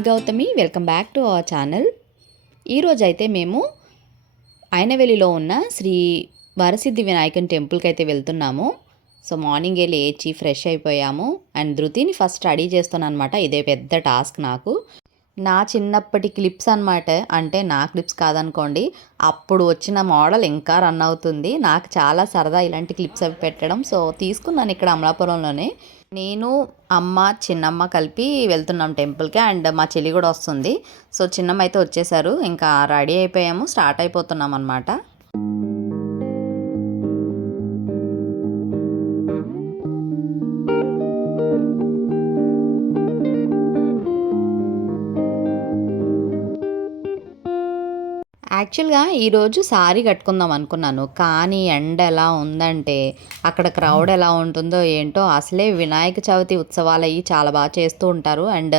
నేను Gautami. Welcome back to our channel. ఈరోజు అయితే మేము ఆయనవెల్లిలో ఉన్న శ్రీ వరసిద్ధి వినాయకన్ టెంపుల్కి అయితే వెళ్తున్నాము. సో మార్నింగే లేచి ఫ్రెష్ అయిపోయాము. అండ్ ధృతిని ఫస్ట్ రెడీ చేస్తున్నాను అనమాట ఇదే పెద్ద టాస్క్ నాకు. నా చిన్నప్పటి క్లిప్స్ అన్నమాట. అంటే నా క్లిప్స్ కాదనుకోండి అప్పుడు వచ్చిన మోడల్ ఇంకా రన్ అవుతుంది. నాకు చాలా సరదా ఇలాంటి క్లిప్స్ అవి పెట్టడం. సో తీసుకున్నాను ఇక్కడ అమలాపురంలోనే. నేను అమ్మ చిన్నమ్మ కలిపి వెళ్తున్నాం టెంపుల్కి అండ్ మా చెల్లి కూడా వస్తుంది. సో చిన్నమ్మ అయితే వచ్చేసారు. ఇంకా రెడీ అయిపోయాము. స్టార్ట్ అయిపోతున్నాం అనమాట యాక్చువల్గా ఈరోజు శారీ కట్టుకుందాం అనుకున్నాను. కానీ ఎండ ఎలా ఉందంటే అక్కడ క్రౌడ్ ఎలా ఉంటుందో ఏంటో అసలే వినాయక చవితి ఉత్సవాలు అయ్యి చాలా బాగా చేస్తూ ఉంటారు. అండ్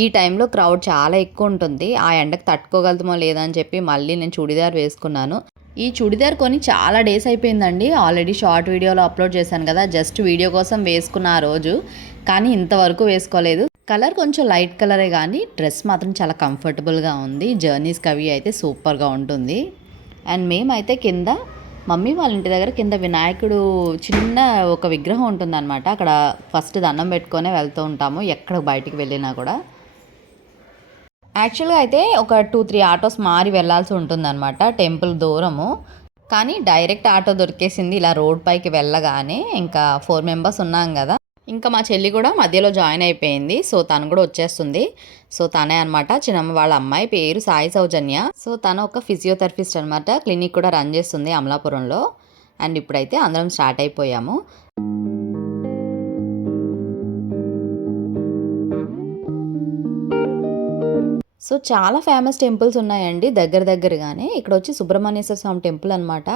ఈ టైంలో క్రౌడ్ చాలా ఎక్కువ ఉంటుంది. ఆ ఎండకు తట్టుకోగలుగుతామో లేదని చెప్పి మళ్ళీ నేను చుడిదార్ వేసుకున్నాను. ఈ చుడిదార్ కొని చాలా డేస్ అయిపోయిందండి. ఆల్రెడీ షార్ట్ వీడియోలో అప్లోడ్ చేశాను కదా జస్ట్ వీడియో కోసం వేసుకున్న ఆ రోజు. కానీ ఇంతవరకు వేసుకోలేదు. కలర్ కొంచెం లైట్ కలరే కానీ డ్రెస్ మాత్రం చాలా కంఫర్టబుల్గా ఉంది. జర్నీస్కి అవి అయితే సూపర్గా ఉంటుంది. అండ్ మేమైతే కింద మమ్మీ వాళ్ళ ఇంటి దగ్గర కింద వినాయకుడు చిన్న ఒక విగ్రహం ఉంటుందన్నమాట. అక్కడ ఫస్ట్ దండం పెట్టుకొనే వెళ్తూ ఉంటాము ఎక్కడ బయటికి వెళ్ళినా కూడా. యాక్చువల్గా అయితే ఒక టూ త్రీ ఆటోస్ మారి వెళ్ళాల్సి ఉంటుందన్నమాట టెంపుల్ దూరము. కానీ డైరెక్ట్ ఆటో దొరికేసింది ఇలా రోడ్ పైకి వెళ్ళగానే. ఇంకా ఫోర్ మెంబర్స్ ఉన్నాం కదా ఇంకా మా చెల్లి కూడా మధ్యలో జాయిన్ అయిపోయింది. సో తను కూడా వచ్చేస్తుంది. సో తనే అనమాట చిన్నమ్మ వాళ్ళ అమ్మాయి పేరు సాయి సౌజన్య. సో తను ఒక ఫిజియోథెరపిస్ట్ అనమాట క్లినిక్ కూడా రన్ చేస్తుంది అమలాపురంలో. అండ్ ఇప్పుడైతే అందరం స్టార్ట్ అయిపోయాము. సో చాలా ఫేమస్ టెంపుల్స్ ఉన్నాయండి దగ్గర దగ్గరగానే. ఇక్కడ వచ్చి సుబ్రహ్మణ్యేశ్వర స్వామి టెంపుల్ అనమాట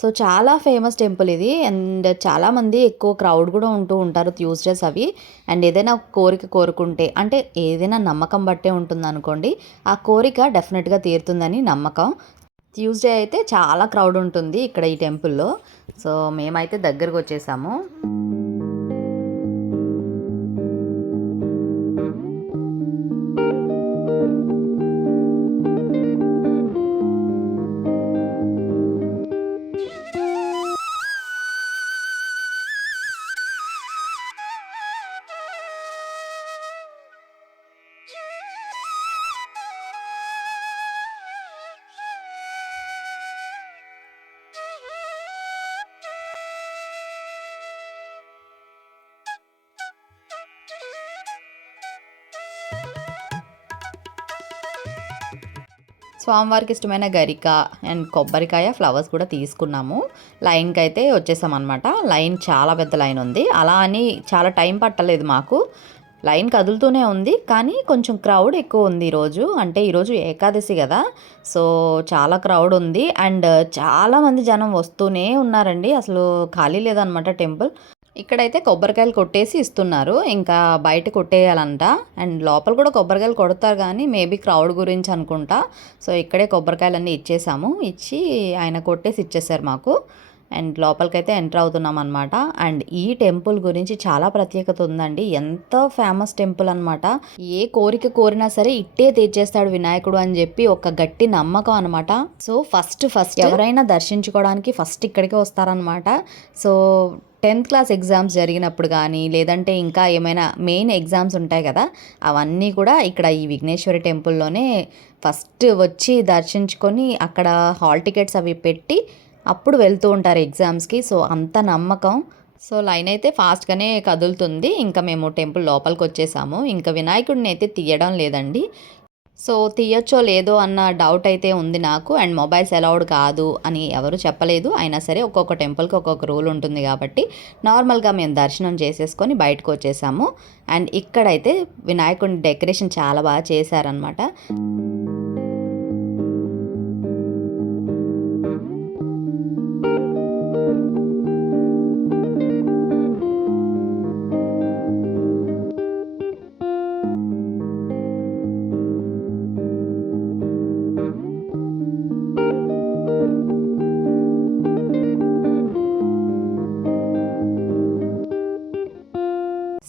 సో చాలా ఫేమస్ టెంపుల్ ఇది. అండ్ చాలామంది ఎక్కువ క్రౌడ్ కూడా ఉంటూ ఉంటారు ట్యూస్డేస్ అవి. అండ్ ఏదైనా కోరిక కోరుకుంటే అంటే ఏదైనా నమ్మకం బట్టే ఉంటుంది అనుకోండి ఆ కోరిక డెఫినెట్గా తీరుతుందని నమ్మకం. ట్యూస్డే అయితే చాలా క్రౌడ్ ఉంటుంది ఇక్కడ ఈ టెంపుల్లో సో మేమైతే దగ్గరకు వచ్చేసాము స్వామివారికి ఇష్టమైన గరిక అండ్ కొబ్బరికాయ ఫ్లవర్స్ కూడా తీసుకున్నాము. లైన్కి అయితే వచ్చేసామన్నమాట. లైన్ చాలా పెద్ద లైన్ ఉంది. అలా అని చాలా టైం పట్టలేదు మాకు. లైన్ కదులుతూనే ఉంది. కానీ కొంచెం క్రౌడ్ ఎక్కువ ఉంది ఈరోజు. అంటే ఈరోజు ఏకాదశి కదా. సో చాలా క్రౌడ్ ఉంది. అండ్ చాలామంది జనం వస్తూనే ఉన్నారండి. అసలు ఖాళీ లేదనమాట టెంపుల్. ఇక్కడైతే కొబ్బరికాయలు కొట్టేసి ఇస్తున్నారు. ఇంకా బయట కొట్టేయాలంట. అండ్ లోపల కూడా కొబ్బరికాయలు కొడతారు కానీ మేబీ క్రౌడ్ గురించి అనుకుంటా. సో ఇక్కడే కొబ్బరికాయలన్నీ ఇచ్చేసాము. ఇచ్చి ఆయన కొట్టేసి ఇచ్చేసారు మాకు. అండ్ లోపలికైతే ఎంటర్ అవుతున్నాం అనమాట అండ్ ఈ టెంపుల్ గురించి చాలా ప్రత్యేకత ఉందండి. ఎంత ఫేమస్ టెంపుల్ అనమాట ఏ కోరిక కోరినా సరే ఇట్టే తీర్చేస్తాడు వినాయకుడు అని చెప్పి ఒక గట్టి నమ్మకం అనమాట సో ఫస్ట్ ఫస్ట్ ఎవరైనా దర్శించుకోవడానికి ఫస్ట్ ఇక్కడికే వస్తారనమాట సో టెన్త్ క్లాస్ ఎగ్జామ్స్ జరిగినప్పుడు కానీ లేదంటే ఇంకా ఏమైనా మెయిన్ ఎగ్జామ్స్ ఉంటాయి కదా అవన్నీ కూడా ఇక్కడ ఈ విఘ్నేశ్వరి టెంపుల్లోనే ఫస్ట్ వచ్చి దర్శించుకొని అక్కడ హాల్ టికెట్స్ అవి పెట్టి అప్పుడు వెళ్తూ ఉంటారు ఎగ్జామ్స్కి. సో అంత నమ్మకం. సో లైన్ అయితే ఫాస్ట్గానే కదులుతుంది. ఇంకా మేము టెంపుల్ లోపలికి వచ్చేసాము. ఇంకా వినాయకుడిని అయితే తీయడం లేదండి. సో తీయొచ్చో లేదో అన్న డౌట్ అయితే ఉంది నాకు. అండ్ మొబైల్స్ అలౌడ్ కాదు అని ఎవరు చెప్పలేదు. అయినా సరే ఒక్కొక్క టెంపుల్కి ఒక్కొక్క రూల్ ఉంటుంది కాబట్టి నార్మల్గా మేము దర్శనం చేసేసుకొని బయటకు వచ్చేసాము. అండ్ ఇక్కడైతే వినాయకుడిని డెకరేషన్ చాలా బాగా చేశారనమాట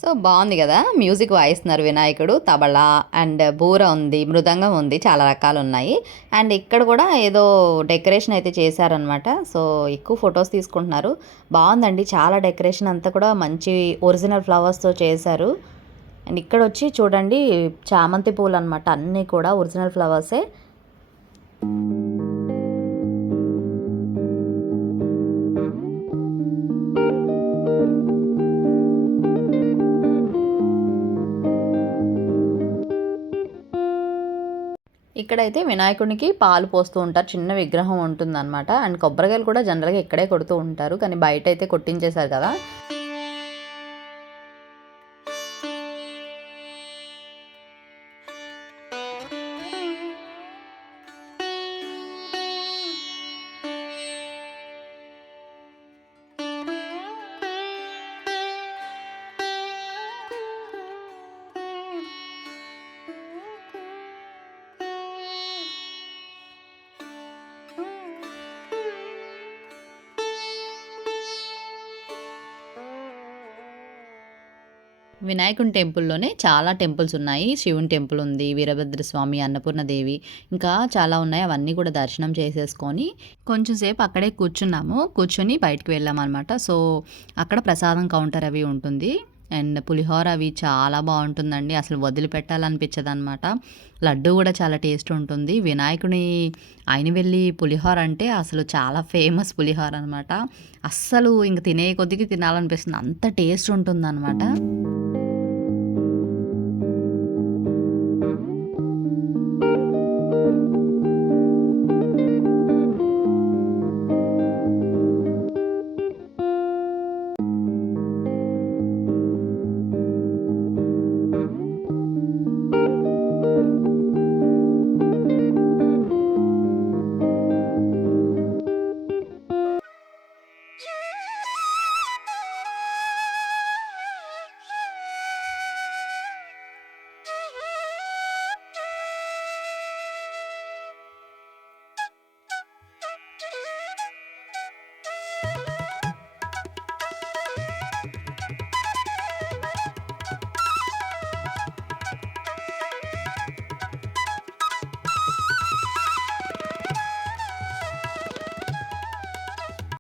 సో బాగుంది కదా. మ్యూజిక్ వాయిస్తున్నారు వినాయకుడు తబలా అండ్ బూర ఉంది మృదంగం ఉంది చాలా రకాలు ఉన్నాయి అండ్ ఇక్కడ కూడా ఏదో డెకరేషన్ అయితే చేశారనమాట సో ఎక్కువ ఫొటోస్ తీసుకుంటున్నారు. బాగుందండి. చాలా డెకరేషన్ అంతా కూడా మంచి ఒరిజినల్ ఫ్లవర్స్తో చేశారు. అండ్ ఇక్కడ వచ్చి చూడండి చామంతి పూలు అనమాట అన్నీ కూడా ఒరిజినల్ ఫ్లవర్సే. ఇక్కడైతే వినాయకునికి పాలు పోస్తూ ఉంటారు. చిన్న విగ్రహం ఉంటుందన్నమాట. అండ్ కొబ్బరికాయలు కూడా జనరల్గా ఇక్కడే కొడుతూ ఉంటారు. కానీ బయట అయితే కొట్టించేశారు కదా. వినాయకుని టెంపుల్లోనే చాలా టెంపుల్స్ ఉన్నాయి. శివుని టెంపుల్ ఉంది వీరభద్ర స్వామి అన్నపూర్ణదేవి ఇంకా చాలా ఉన్నాయి. అవన్నీ కూడా దర్శనం చేసేసుకొని కొంచెం సేపు అక్కడే కూర్చున్నాము. కూర్చొని బయటకు వెళ్ళామన్నమాట సో అక్కడ ప్రసాదం కౌంటర్ అవి ఉంటుంది. అండ్ పులిహోర అవి చాలా బాగుంటుందండి. అసలు వదిలిపెట్టాలనిపించదు అనమాట లడ్డు కూడా చాలా టేస్ట్ ఉంటుంది. వినాయకుని ఆయన వెళ్ళి పులిహోర అంటే అసలు చాలా ఫేమస్ పులిహోర అనమాట అస్సలు ఇంక తినే కొద్దికి తినాలనిపిస్తుంది. అంత టేస్ట్ ఉంటుందన్నమాట.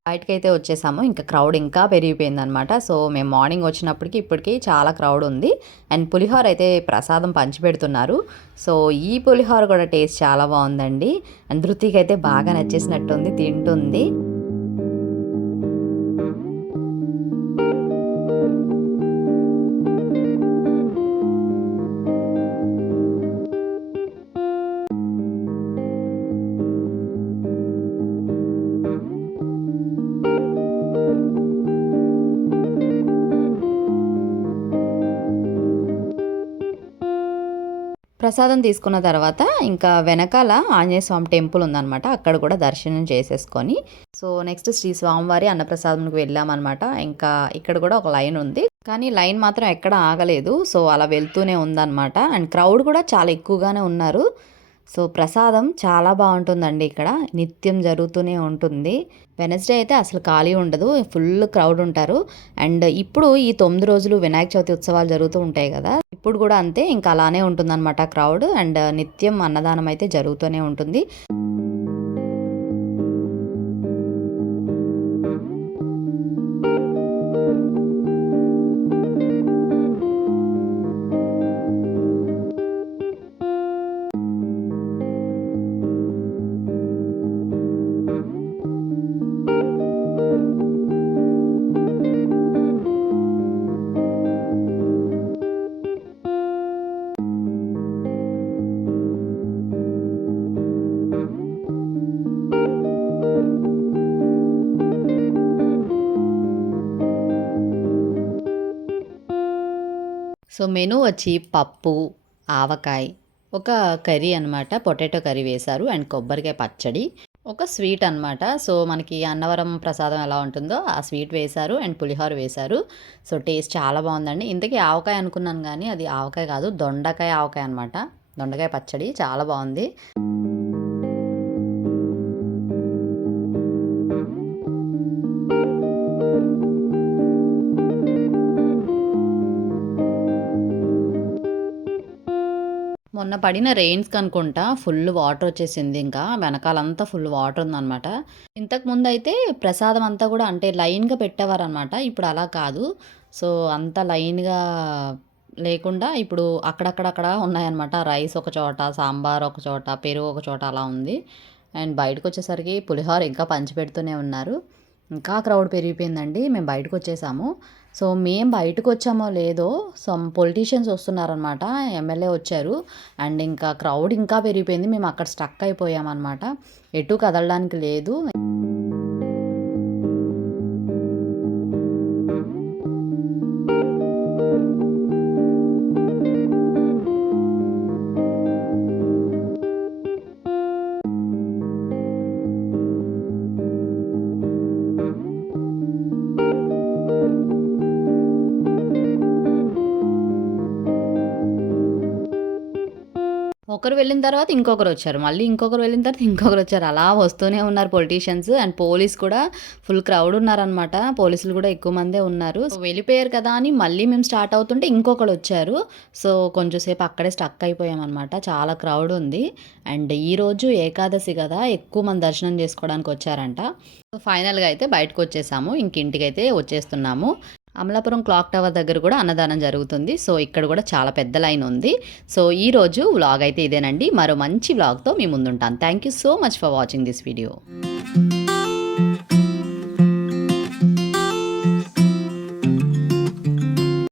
బయటకైతే వచ్చేసాము. ఇంకా క్రౌడ్ ఇంకా పెరిగిపోయింది అనమాట సో మేము మార్నింగ్ వచ్చినప్పటికి ఇప్పటికీ చాలా క్రౌడ్ ఉంది. అండ్ పులిహోర అయితే ప్రసాదం పంచిపెడుతున్నారు సో ఈ పులిహోర కూడా టేస్ట్ చాలా బాగుందండి. అండ్ ధృతికి అయితే బాగా నచ్చేసినట్టుంది తింటుంది. ప్రసాదం తీసుకున్న తర్వాత ఇంకా వెనకాల ఆంజనేయ స్వామి టెంపుల్ ఉందనమాట అక్కడ కూడా దర్శనం చేసేసుకొని. సో నెక్స్ట్ శ్రీ స్వామివారి అన్నప్రసాదంకి వెళ్ళామన్నమాట. ఇంకా ఇక్కడ కూడా ఒక లైన్ ఉంది. కానీ లైన్ మాత్రం ఎక్కడ ఆగలేదు. సో అలా వెళ్తూనే ఉందన్నమాట. అండ్ క్రౌడ్ కూడా చాలా ఎక్కువగానే ఉన్నారు. సో ప్రసాదం చాలా బాగుంటుందండి ఇక్కడ. నిత్యం జరుగుతూనే ఉంటుంది. వెనస్డే అయితే అసలు ఖాళీ ఉండదు ఫుల్ క్రౌడ్ ఉంటారు. అండ్ ఇప్పుడు ఈ తొమ్మిది రోజులు వినాయక చవితి ఉత్సవాలు జరుగుతూ ఉంటాయి కదా ఇప్పుడు కూడా అంతే ఇంకా అలానే ఉంటుందన్నమాట క్రౌడ్. అండ్ నిత్యం అన్నదానం అయితే జరుగుతూనే ఉంటుంది. సో మెనూ వచ్చి పప్పు ఆవకాయ ఒక కర్రీ అనమాట పొటాటో కర్రీ వేశారు అండ్ కొబ్బరికాయ పచ్చడి. ఒక స్వీట్ అనమాట సో మనకి అన్నవరం ప్రసాదం ఎలా ఉంటుందో ఆ స్వీట్ వేశారు అండ్ పులిహోర వేశారు. సో టేస్ట్ చాలా బాగుందండి. ఇంతకీ ఆవకాయ అనుకున్నాను కానీ అది ఆవకాయ కాదు దొండకాయ ఆవకాయ అనమాట దొండకాయ పచ్చడి చాలా బాగుంది. మొన్న పడిన రెయిన్స్ కనుకుంటా ఫుల్ వాటర్ వచ్చేసింది ఇంకా. వెనకాలంతా ఫుల్ వాటర్ ఉందన్నమాట. ఇంతకు ముందు అయితే ప్రసాదం అంతా కూడా అంటే లైన్గా పెట్టేవారనమాట ఇప్పుడు అలా కాదు. సో అంత లైన్గా లేకుండా ఇప్పుడు అక్కడక్కడక్కడ ఉన్నాయన్నమాట. రైస్ ఒక చోట సాంబార్ ఒక చోట పెరుగు ఒక చోట అలా ఉంది. అండ్ బయటకు వచ్చేసరికి పులిహోర ఇంకా పంచి పెడుతూనే ఉన్నారు. ఇంకా క్రౌడ్ పెరిగిపోయిందండి. మేము బయటకు వచ్చేసాము. సో మేము బయటకు వచ్చామో లేదో సమ్ పొలిటీషియన్స్ వస్తున్నారనమాట ఎమ్మెల్యే వచ్చారు. అండ్ ఇంకా క్రౌడ్ ఇంకా పెరిగిపోయింది మేము అక్కడ స్టక్ అయిపోయామన్నమాట. ఎటు కదలడానికి లేదు. ఒకరు వెళ్ళిన తర్వాత ఇంకొకరు వచ్చారు. మళ్ళీ ఇంకొకరు వెళ్ళిన తర్వాత ఇంకొకరు వచ్చారు. అలా వస్తూనే ఉన్నారు పొలిటీషియన్స్ అండ్ పోలీస్ కూడా ఫుల్ క్రౌడ్ ఉన్నారనమాట పోలీసులు కూడా ఎక్కువ మందే ఉన్నారు. సో వెళ్ళిపోయారు కదా అని మళ్ళీ మేము స్టార్ట్ అవుతుంటే ఇంకొకరు వచ్చారు. సో కొంచెం సేపు అక్కడే స్టక్ అయిపోయామన్నమాట. చాలా క్రౌడ్ ఉంది. అండ్ ఈరోజు ఏకాదశి కదా ఎక్కువ మంది దర్శనం చేసుకోవడానికి వచ్చారంట. సో ఫైనల్గా అయితే బయటకు వచ్చేసాము. ఇంక అయితే వచ్చేస్తున్నాము. అమలాపురం క్లాక్ టవర్ దగ్గర కూడా అన్నదానం జరుగుతుంది. సో ఇక్కడ కూడా చాలా పెద్ద లైన్ ఉంది. సో ఈ రోజు వ్లాగ్ అయితే ఇదేనండి. మరో మంచి వ్లాగ్తో మీ ముందుంటాను thank you so much for watching this video